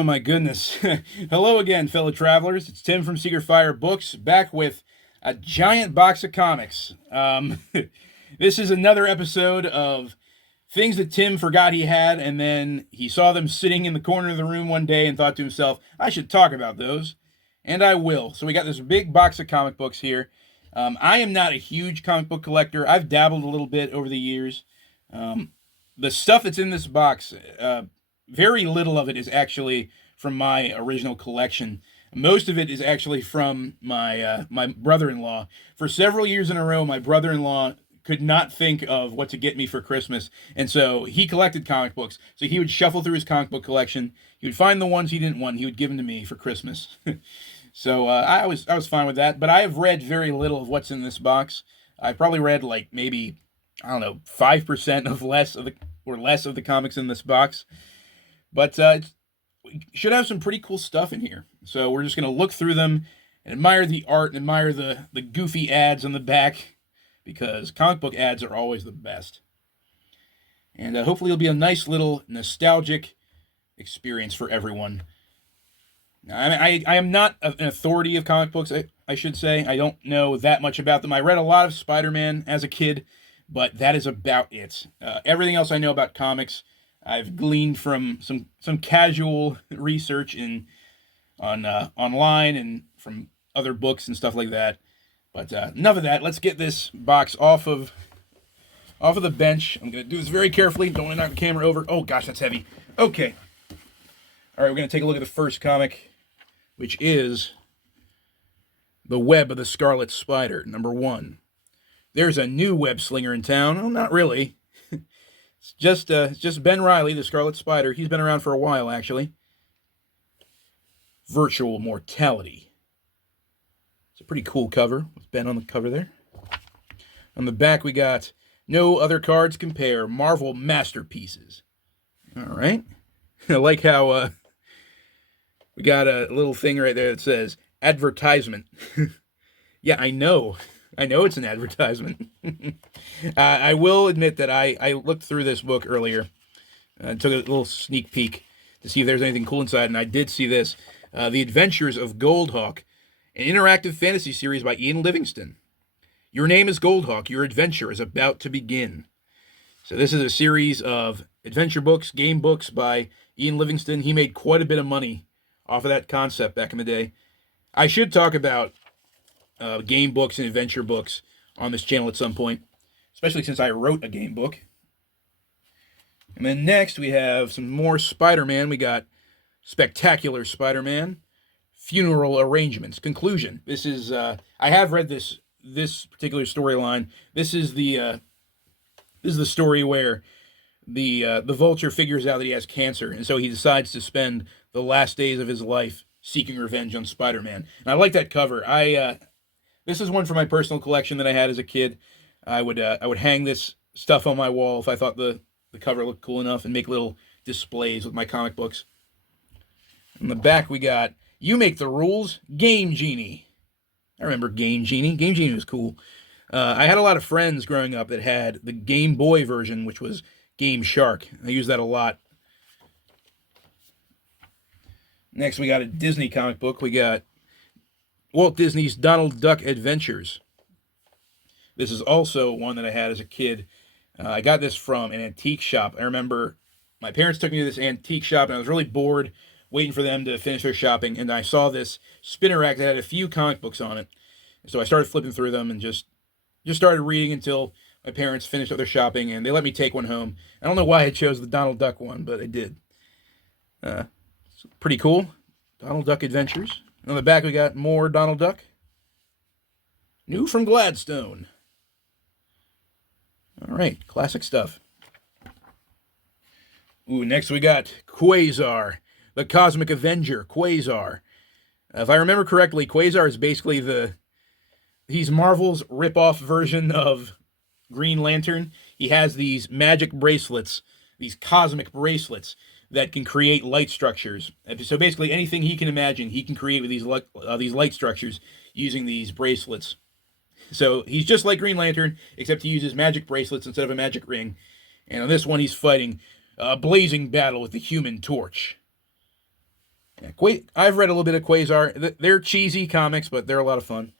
Oh my goodness. Hello again, fellow travelers. It's Tim from Secret Fire Books, back with a giant box of comics. This is another episode of things that Tim forgot he had, and then he saw them sitting in the corner of the room one day and thought to himself, I should talk about those. And I will. So we got this big box of comic books here. I am not a huge comic book collector. I've dabbled a little bit over the years. The stuff that's in this box, very little of it is actually from my original collection. Most of it is actually from my brother-in-law. For several years in a row, my brother-in-law could not think of what to get me for Christmas, and so he collected comic books. So he would shuffle through his comic book collection. He would find the ones he didn't want. He would give them to me for Christmas. So I was fine with that. But I have read very little of what's in this box. I probably read like maybe, I don't know, 5% of less of the comics in this box. But we should have some pretty cool stuff in here. So we're just going to look through them and admire the art and admire the goofy ads on the back, because comic book ads are always the best. And hopefully it'll be a nice little nostalgic experience for everyone. I am not an authority of comic books, I should say. I don't know that much about them. I read a lot of Spider-Man as a kid, but that is about it. Everything else I know about comics, I've gleaned from some casual research online and from other books and stuff like that. But enough of that. Let's get this box off of the bench. I'm going to do this very carefully. Don't want to knock the camera over. Oh, gosh, that's heavy. Okay. All right, we're going to take a look at the first comic, which is The Web of the Scarlet Spider, #1. There's a new web slinger in town. Well, not really. It's just Ben Reilly, the Scarlet Spider. He's been around for a while, actually. Virtual Mortality. It's a pretty cool cover with Ben on the cover there. On the back, we got No Other Cards Compare, Marvel Masterpieces. All right. I like how we got a little thing right there that says advertisement. Yeah, I know it's an advertisement. I will admit that I looked through this book earlier, took a little sneak peek to see if there's anything cool inside, and I did see this. The Adventures of Goldhawk, an interactive fantasy series by Ian Livingstone. Your name is Goldhawk. Your adventure is about to begin. So this is a series of adventure books, game books by Ian Livingstone. He made quite a bit of money off of that concept back in the day. I should talk about game books and adventure books on this channel at some point, especially since I wrote a game book. And then next we have some more Spider-Man. We got Spectacular Spider-Man, Funeral Arrangements, Conclusion. This is I have read this particular storyline. This is the story where the Vulture figures out that he has cancer, and so he decides to spend the last days of his life seeking revenge on Spider-Man. And I like that cover. This is one for my personal collection that I had as a kid. I would hang this stuff on my wall if I thought the cover looked cool enough, and make little displays with my comic books. In the back, we got You Make the Rules, Game Genie. I remember Game Genie. Game Genie was cool. I had a lot of friends growing up that had the Game Boy version, which was Game Shark. I used that a lot. Next, we got a Disney comic book. We got Walt Disney's Donald Duck Adventures. This is also one that I had as a kid. I got this from an antique shop. I remember my parents took me to this antique shop, and I was really bored waiting for them to finish their shopping, and I saw this spinner rack that had a few comic books on it. So I started flipping through them and just started reading until my parents finished up their shopping, and they let me take one home. I don't know why I chose the Donald Duck one, but I did. It's pretty cool. Donald Duck Adventures. On the back, we got more Donald Duck. New from Gladstone. All right, classic stuff. Ooh, next we got Quasar, the Cosmic Avenger, Quasar. If I remember correctly, Quasar is basically he's Marvel's rip-off version of Green Lantern. He has these magic bracelets, these cosmic bracelets that can create light structures. So basically anything he can imagine, he can create with these light structures using these bracelets. So he's just like Green Lantern, except he uses magic bracelets instead of a magic ring. And on this one, he's fighting a blazing battle with the Human Torch. Yeah, I've read a little bit of Quasar. They're cheesy comics, but they're a lot of fun.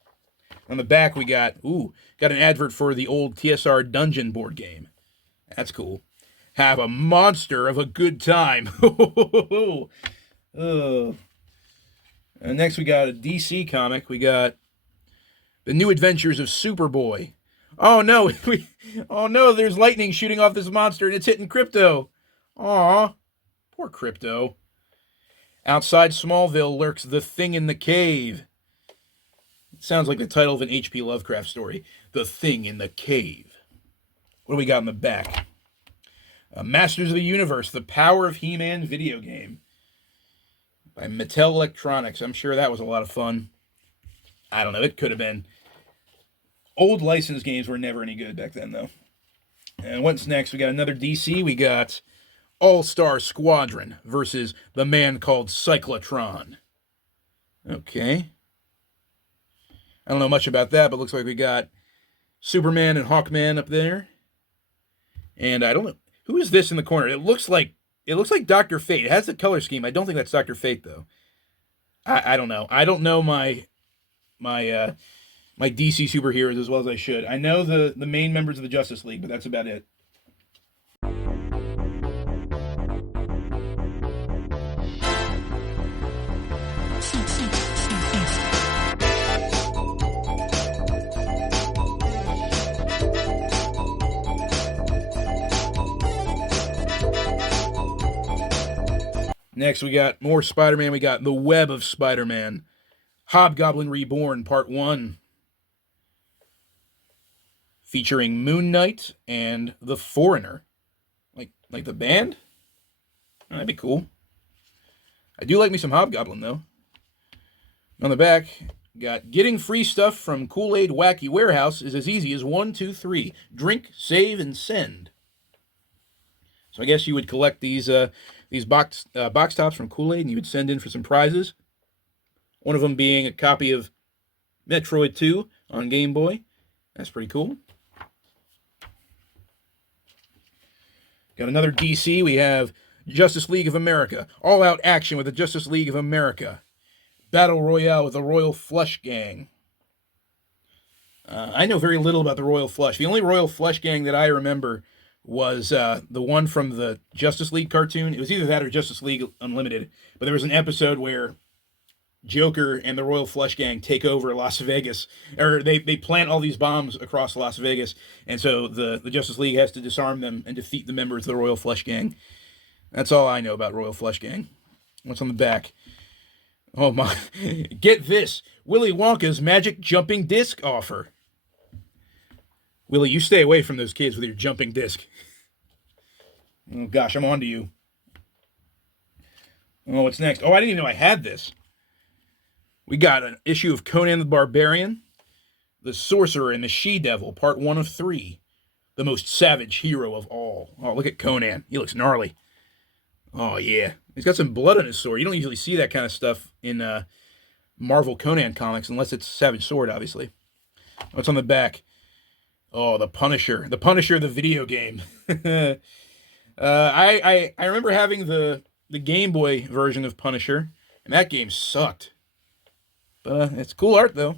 On the back, we got an advert for the old TSR Dungeon board game. That's cool. Have a monster of a good time. And next, we got a DC comic. We got The New Adventures of Superboy. Oh no, oh no, there's lightning shooting off this monster and it's hitting Crypto. Aw, poor Crypto. Outside Smallville lurks the Thing in the Cave. It sounds like the title of an H.P. Lovecraft story. The Thing in the Cave. What do we got in the back? Masters of the Universe, The Power of He-Man video game. By Mattel Electronics. I'm sure that was a lot of fun. I don't know, it could have been. Old licensed games were never any good back then, though. And what's next? We got another DC. We got All-Star Squadron versus the man called Cyclotron. Okay. I don't know much about that, but looks like we got Superman and Hawkman up there. And I don't know. Who is this in the corner? It looks like Dr. Fate. It has the color scheme. I don't think that's Dr. Fate, though. I don't know. I don't know my DC superheroes as well as I should. I know the main members of the Justice League, but that's about it. Next, we got more Spider-Man. We got The Web of Spider-Man. Hobgoblin Reborn, Part 1. Featuring Moon Knight and The Foreigner. Like the band? Oh, that'd be cool. I do like me some Hobgoblin, though. On the back, got getting free stuff from Kool-Aid Wacky Warehouse is as easy as 1, 2, 3. Drink, save, and send. So I guess you would collect these box tops from Kool-Aid and you would send in for some prizes. One of them being a copy of Metroid 2 on Game Boy. That's pretty cool. Got another DC. We have Justice League of America. All-out action with the Justice League of America. Battle Royale with the Royal Flush Gang. I know very little about the Royal Flush. The only Royal Flush Gang that I remember was the one from the Justice League cartoon. It was either that or Justice League Unlimited. But there was an episode where Joker and the Royal Flush Gang take over Las Vegas. Or they plant all these bombs across Las Vegas. And so the Justice League has to disarm them and defeat the members of the Royal Flush Gang. That's all I know about Royal Flush Gang. What's on the back? Oh my. Get this. Willy Wonka's magic jumping disc offer. Willie, you stay away from those kids with your jumping disc. Oh, gosh, I'm on to you. Oh, what's next? Oh, I didn't even know I had this. We got an issue of Conan the Barbarian, The Sorcerer and the She-Devil, Part 1 of 3. The most savage hero of all. Oh, look at Conan. He looks gnarly. Oh, yeah. He's got some blood on his sword. You don't usually see that kind of stuff in Marvel Conan comics, unless it's Savage Sword, obviously. What's on the back? Oh, the Punisher. The Punisher, the video game. I remember having the Game Boy version of Punisher, and that game sucked. But it's cool art, though.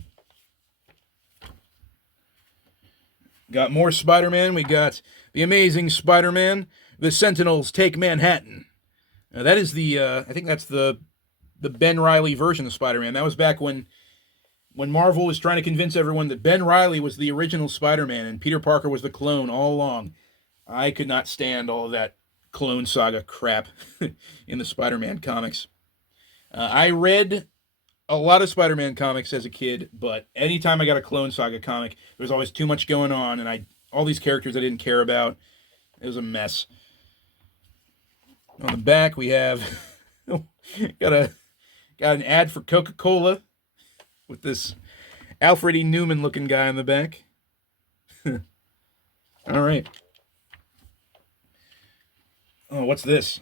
Got more Spider-Man. We got The Amazing Spider-Man. The Sentinels Take Manhattan. That is I think that's the Ben Reilly version of Spider-Man. That was back when Marvel was trying to convince everyone that Ben Reilly was the original Spider-Man and Peter Parker was the clone all along. I could not stand all of that clone saga crap in the Spider-Man comics. I read a lot of Spider-Man comics as a kid, but anytime I got a clone saga comic, there was always too much going on, and all these characters I didn't care about. It was a mess. On the back, we have got an ad for Coca-Cola with this Alfred E. Newman looking guy in the back. All right. Oh, what's this?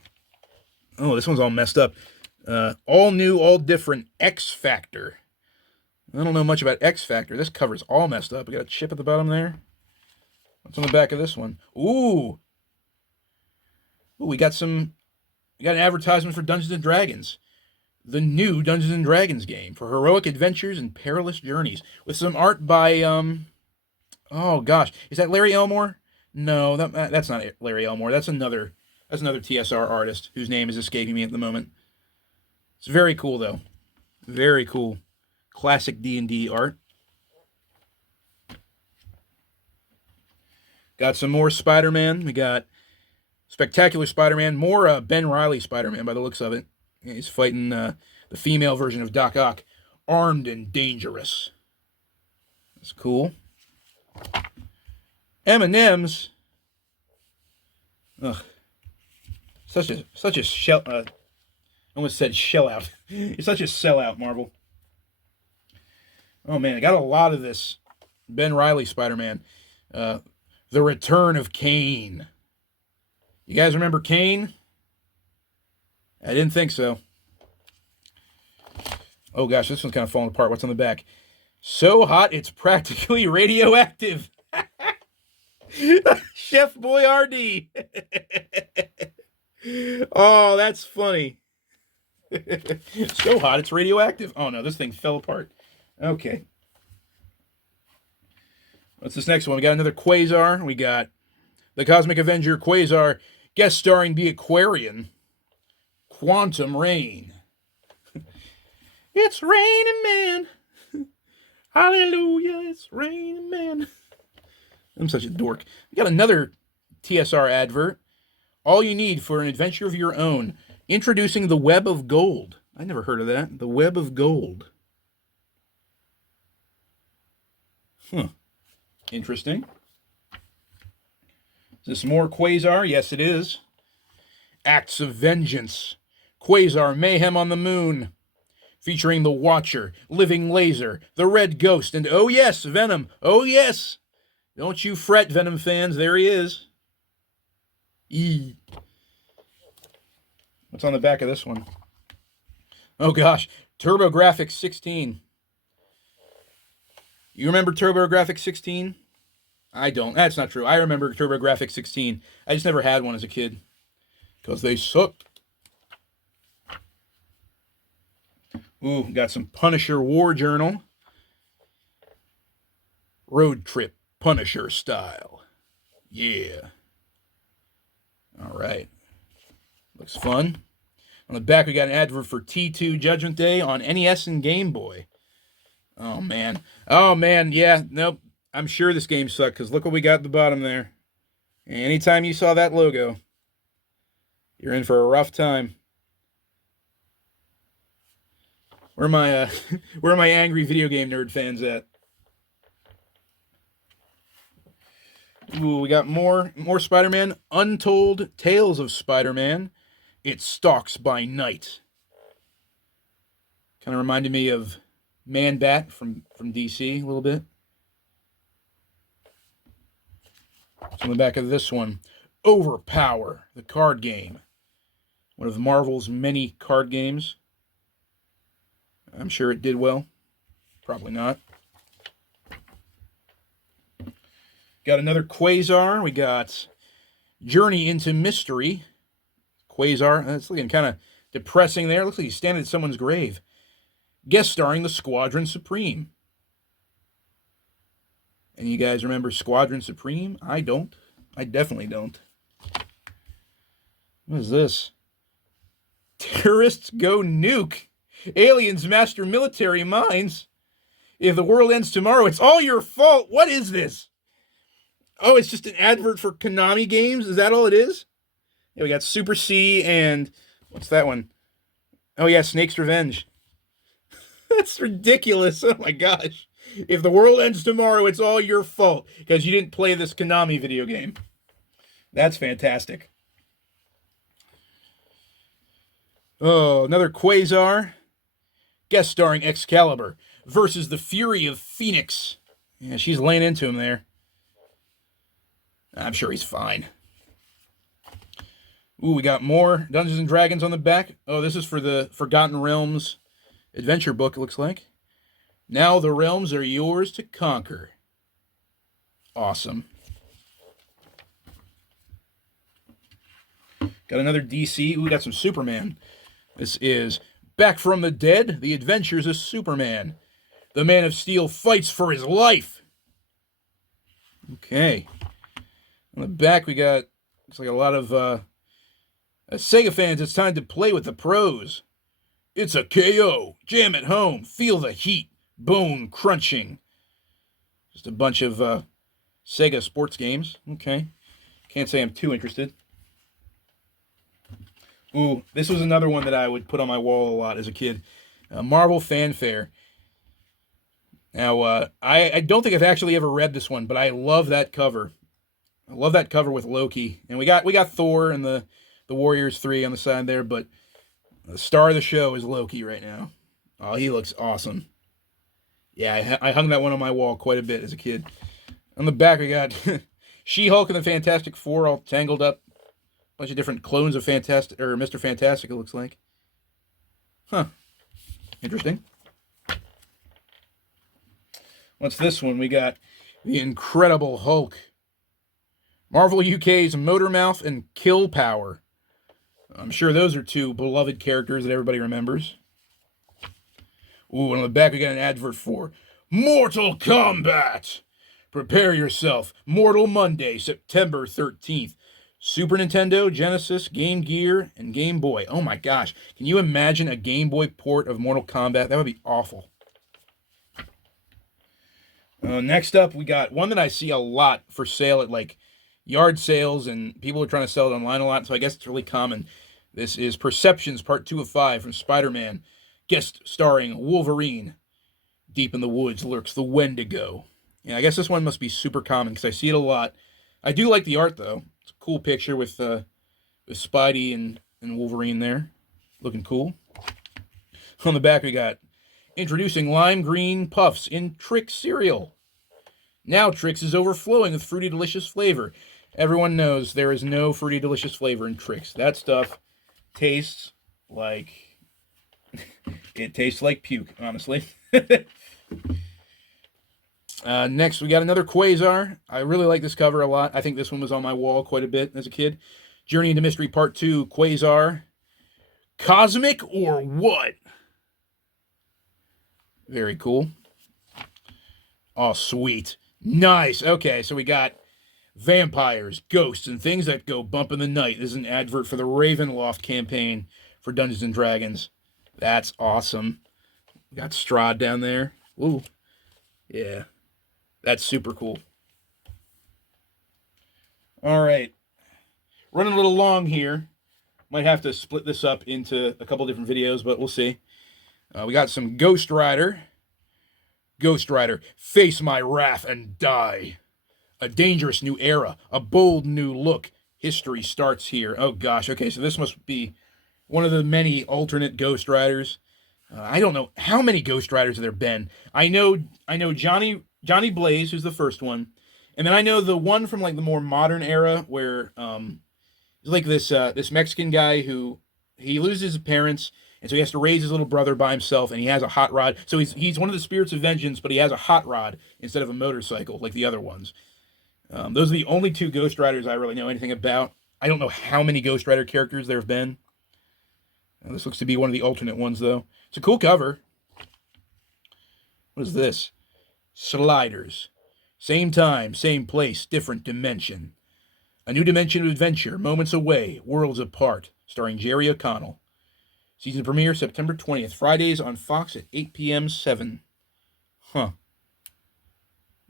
Oh, this one's all messed up. All new, all different X Factor. I don't know much about X Factor. This cover's all messed up. We got a chip at the bottom there. What's on the back of this one? Ooh, we got an advertisement for Dungeons and Dragons. the new Dungeons and Dragons game for heroic adventures and perilous journeys with some art by oh gosh, is that Larry Elmore? No, that's not Larry Elmore. That's another TSR artist whose name is escaping me at the moment. It's very cool though. Very cool. Classic D&D art. Got some more Spider-Man. We got Spectacular Spider-Man. More Ben Reilly Spider-Man by the looks of it. He's fighting the female version of Doc Ock. Armed and dangerous. That's cool. M&M's. Ugh. Such a shell. I almost said shell out. You're such a sellout, Marvel. Oh man, I got a lot of this Ben Reilly Spider-Man. The Return of Kane. You guys remember Kane? I didn't think so. Oh gosh, this one's kind of falling apart. What's on the back? So hot, it's practically radioactive. Chef Boyardee. Oh, that's funny. So hot, it's radioactive. Oh no, this thing fell apart. Okay. What's this next one? We got another Quasar. We got the Cosmic Avenger Quasar guest starring the Aquarian. Quantum Rain. It's raining, man. Hallelujah, it's raining, man. I'm such a dork. We got another TSR advert. All you need for an adventure of your own. Introducing the Web of Gold. I never heard of that. The Web of Gold. Huh. Interesting. Is this more Quasar? Yes, it is. Acts of Vengeance. Quasar Mayhem on the Moon. Featuring the Watcher, Living Laser, the Red Ghost, and oh yes, Venom. Oh yes. Don't you fret, Venom fans. There he is. E. What's on the back of this one? Oh gosh. TurboGrafx 16. You remember TurboGrafx 16? I don't. That's not true. I remember TurboGrafx 16. I just never had one as a kid. Because they sucked. Ooh, got some Punisher War Journal. Road Trip Punisher style. Yeah. All right. Looks fun. On the back, we got an advert for T2 Judgment Day on NES and Game Boy. Oh, man. Oh, man. Yeah, nope. I'm sure this game sucked, because look what we got at the bottom there. Anytime you saw that logo, you're in for a rough time. Where are my angry video game nerd fans at? Ooh, we got more Spider-Man. Untold Tales of Spider-Man. It Stalks by Night. Kind of reminded me of Man-Bat from DC a little bit. What's on the back of this one? Overpower, the card game. One of Marvel's many card games. I'm sure it did well. Probably not. Got another Quasar. We got Journey into Mystery. Quasar. That's looking kind of depressing there. Looks like he's standing at someone's grave. Guest starring the Squadron Supreme. And you guys remember Squadron Supreme? I don't. I definitely don't. What is this? Terrorists go nuke. Aliens master military minds. If the world ends tomorrow, it's all your fault. What is this? Oh, it's just an advert for Konami games? Is that all it is? Yeah, we got Super C and... what's that one? Oh, yeah, Snake's Revenge. That's ridiculous. Oh, my gosh. If the world ends tomorrow, it's all your fault because you didn't play this Konami video game. That's fantastic. Oh, another Quasar. Guest starring Excalibur versus the Fury of Phoenix. Yeah, she's laying into him there. I'm sure he's fine. Ooh, we got more Dungeons and Dragons on the back. Oh, this is for the Forgotten Realms adventure book, it looks like. Now the realms are yours to conquer. Awesome. Got another DC. Ooh, we got some Superman. This is Back from the dead, the adventures of Superman. The Man of Steel fights for his life. Okay. On the back, we got, looks like a lot of Sega fans. It's time to play with the pros. It's a KO. Jam at home. Feel the heat. Bone crunching. Just a bunch of Sega sports games. Okay. Can't say I'm too interested. Ooh, this was another one that I would put on my wall a lot as a kid. Marvel Fanfare. Now, I don't think I've actually ever read this one, but I love that cover. I love that cover with Loki. And we got Thor and the Warriors 3 on the side there, but the star of the show is Loki right now. Oh, he looks awesome. Yeah, I hung that one on my wall quite a bit as a kid. On the back, we got She-Hulk and the Fantastic Four all tangled up. Bunch of different clones of Mr. Fantastic, it looks like. Huh. Interesting. What's this one? We got the Incredible Hulk. Marvel UK's Motormouth and Kill Power. I'm sure those are two beloved characters that everybody remembers. Ooh, and on the back we got an advert for Mortal Kombat. Prepare yourself. Mortal Monday, September 13th. Super Nintendo, Genesis, Game Gear, and Game Boy. Oh my gosh. Can you imagine a Game Boy port of Mortal Kombat? That would be awful. Next up, we got one that I see a lot for sale at like yard sales, and people are trying to sell it online a lot, so I guess it's really common. This is Perceptions Part 2 of 5 from Spider-Man, guest starring Wolverine. Deep in the woods lurks the Wendigo. Yeah, I guess this one must be super common because I see it a lot. I do like the art, though. It's a cool picture with Spidey and Wolverine there. Looking cool. On the back, we got introducing lime green puffs in Trix cereal. Now Trix is overflowing with fruity delicious flavor. Everyone knows there is no fruity delicious flavor in Trix. That stuff tastes like... it tastes like puke, honestly. Next, we got another Quasar. I really like this cover a lot. I think this one was on my wall quite a bit as a kid. Journey into Mystery Part 2, Quasar. Cosmic or what? Very cool. Oh, sweet. Nice. Okay, so we got vampires, ghosts, and things that go bump in the night. This is an advert for the Ravenloft campaign for Dungeons & Dragons. That's awesome. We got Strahd down there. Ooh. Yeah. That's super cool. All right. Running a little long here. Might have to split this up into a couple different videos, but we'll see. We got some Ghost Rider. Ghost Rider, face my wrath and die. A dangerous new era. A bold new look. History starts here. Oh, gosh. Okay, so this must be one of the many alternate Ghost Riders. I don't know how many Ghost Riders have there been. I know Johnny Blaze, who's the first one. And then I know the one from like the more modern era where it's like this Mexican guy who he loses his parents, and so he has to raise his little brother by himself, and he has a hot rod. So he's one of the spirits of vengeance, but he has a hot rod instead of a motorcycle like the other ones. Those are the only two Ghost Riders I really know anything about. I don't know how many Ghost Rider characters there have been. This looks to be one of the alternate ones, though. It's a cool cover. What is this? Sliders. Same time, same place, different dimension. A new dimension of adventure, moments away, worlds apart, starring Jerry O'Connell. Season premiere September 20th, Fridays on Fox at 8 p.m. 7. Huh.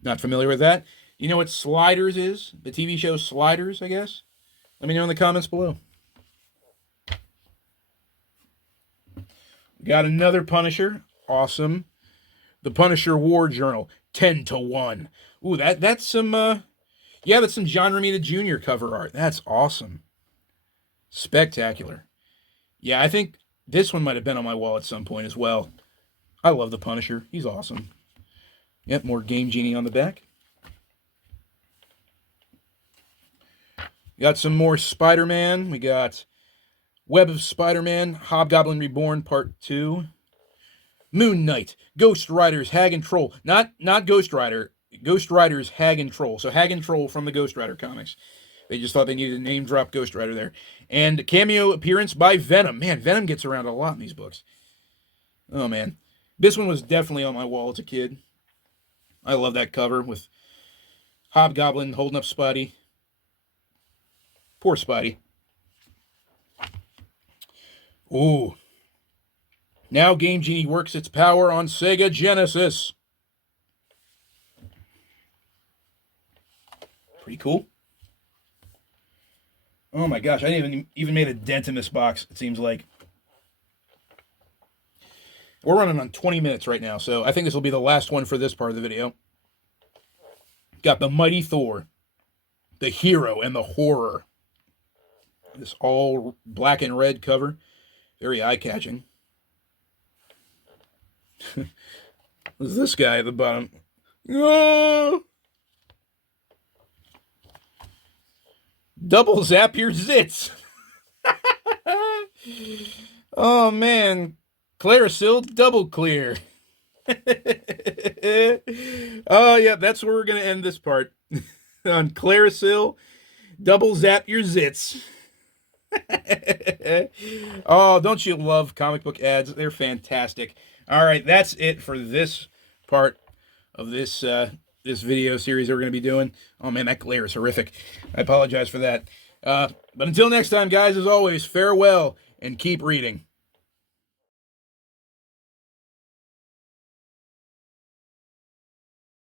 Not familiar with that? You know what Sliders is? The TV show Sliders, I guess? Let me know in the comments below. Got another Punisher. Awesome. The Punisher War Journal. 10-1. Ooh, that's some that's some John Romita Jr. cover art. That's awesome. Spectacular. Yeah, I think this one might have been on my wall at some point as well. I love the Punisher. He's awesome. Yep, more Game Genie on the back. We got some more Spider-Man. We got Web of Spider-Man, Hobgoblin Reborn Part 2. Moon Knight, Ghost Riders, Hag and Troll. Not Ghost Rider. Ghost Riders, Hag and Troll. So Hag and Troll from the Ghost Rider comics. They just thought they needed to name drop Ghost Rider there. And cameo appearance by Venom. Man, Venom gets around a lot in these books. Oh, man. This one was definitely on my wall as a kid. I love that cover with Hobgoblin holding up Spidey. Poor Spidey. Ooh. Now Game Genie works its power on Sega Genesis. Pretty cool. Oh my gosh, I didn't even made a dent in this box, it seems like. We're running on 20 minutes right now, so I think this will be the last one for this part of the video. Got the Mighty Thor, the hero and the horror. This all black and red cover. Very eye-catching. There's this guy at the bottom. Oh! Double zap your zits. Oh, man. Clarisil double clear. Oh, yeah, that's where we're going to end this part. On Clarisil, double zap your zits. Oh, don't you love comic book ads? They're fantastic. All right, that's it for this part of this this video series we're going to be doing. Oh, man, that glare is horrific. I apologize for that. But until next time, guys, as always, farewell and keep reading.